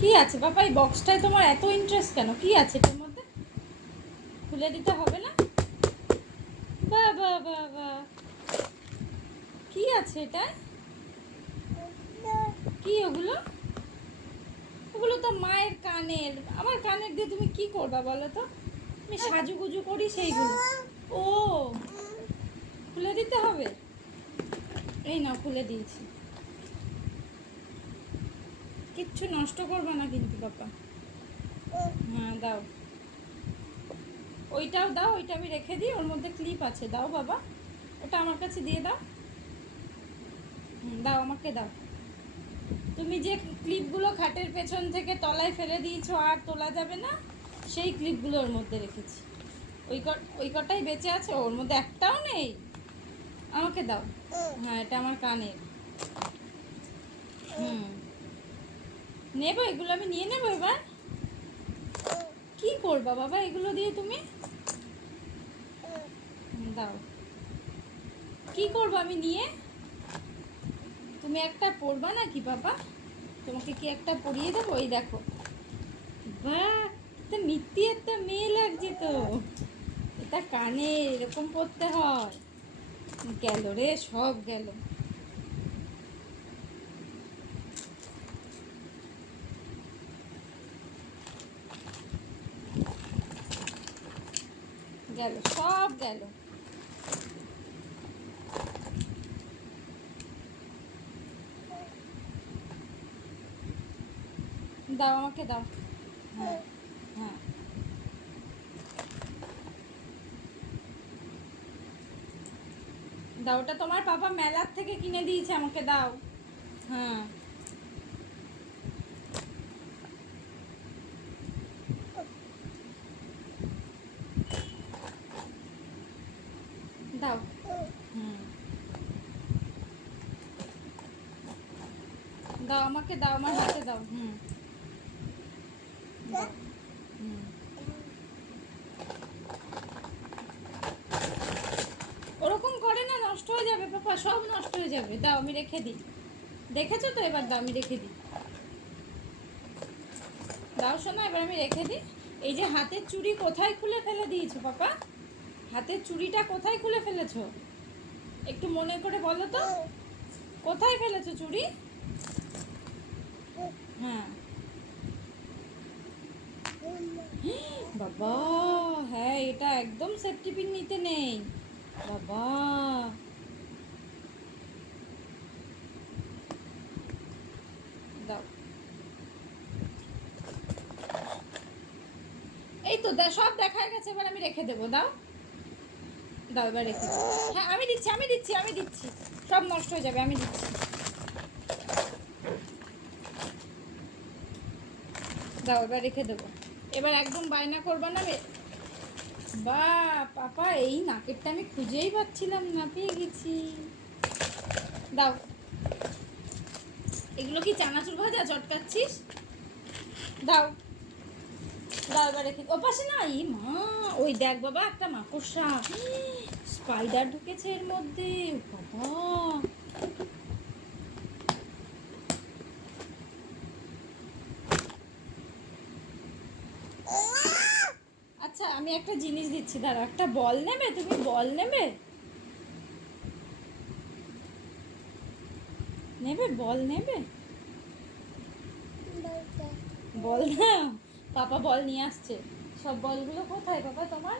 কি আছে বাবা? এই বক্সটায় তোমার এত ইন্টারেস্ট কেন? কি আছে এটার মধ্যে? খুলে দিতে হবে না? বাবা বাবা, কি আছে এটা? কি ওগুলো? ওগুলো তো মায়ের কানের। আমার কানের দিয়ে তুমি কি করবা বলো তো? আমি সাজুগুজু করি সেইগুলো। ও, খুলে দিতে হবে। এই নাও, খুলে দিয়েছি। কিচ্ছু নষ্ট করবা না কিন্তু বাবা। হ্যাঁ দাও, ওইটাও দাও। ওইটা আমি রেখে দিই, ওর মধ্যে ক্লিপ আছে। দাও বাবা, ওটা আমার কাছে দিয়ে দাও। দাও, আমাকে দাও। তুমি যে ক্লিপগুলো খাটের পেছন থেকে তলায় ফেলে দিয়েছো আর তোলা যাবে না, সেই ক্লিপগুলো ওর মধ্যে রেখেছি। ওই কটাই বেঁচে আছে, ওর মধ্যে একটাও নেই। আমাকে দাও। হ্যাঁ, এটা আমার কানের। নেবো এগুলো, আমি নিয়ে নেবো এবার। কি করবা বাবা এগুলো দিয়ে তুমি? দাও। কি করবো আমি নিয়ে? তুমি একটা পরবা না কি বাবা? তোমাকে কি একটা পরিয়ে দেবো? ওই দেখো, বাহ, এটা মিত্তি একটা মেয়ে লাগছে তো। এটা কানে এরকম পরতে হয়। গেল রে, সব গেল। গেল, সব গেল। দাও, আমাকে দাও। হ্যাঁ হ্যাঁ, দাও। ওটা তোমার বাবা মেলার থেকে কিনে দিয়েছে, আমাকে দাও। হ্যাঁ, দাও। হুম, দাও, আমাকে দাও, আমার হাতে দাও। দাও। হুম, ওরকম করে না, নষ্ট হয়ে যাবে পাপা, সব নষ্ট হয়ে যাবে। দাও, আমি রেখে দিই। দেখেছো তো, এবার দাও, আমি রেখে দিই। দাও শোনা, এবার আমি রেখে দিই। এই যে হাতের চুড়ি কোথায় খুলে ফেলে দিয়েছো পাপা? হাতের চুড়িটা কোথায় খুলে ফেলেছো? একটু মনে করে বলো তো, কোথায় ফেলেছো চুড়ি? হ্যাঁ, বাবা, হ্যাঁ, এটা একদম সেফটি পিন নিতে নেই বাবা। দাও। এই তো সব দেখা গেছে, এবার আমি রেখে দেবো। দাও, দাও, এবার রেখে দেবো। হ্যাঁ, আমি দিচ্ছি, আমি দিচ্ছি, আমি দিচ্ছি। সব নষ্ট হয়ে যাবে, আমি দিচ্ছি। দাও, এবার রেখে দেবো। এবার একদম বায়না করবা না। বা পাপা, এই নাকেরটা আমি খুঁজেই পাচ্ছিলাম না, পেয়ে গেছি। দাও। এগুলো কি চানাচুর ভাজা চটকাচ্ছিস? দাও, দাও, এবার রেখে ও পাশে না। ই মা, ওই দেখ বাবা, একটা মাকড়সা, স্পাইডার ঢুকেছে এর মধ্যে। বাবা, আচ্ছা, আমি একটা জিনিস দিচ্ছি, দাঁড়া। একটা বল নেবে তুমি? বল নেবে? নেবে বল নেবে? বল না, পাপা বল নিয়ে আসছে। সব বলগুলো কোথায় বাবা তোমার?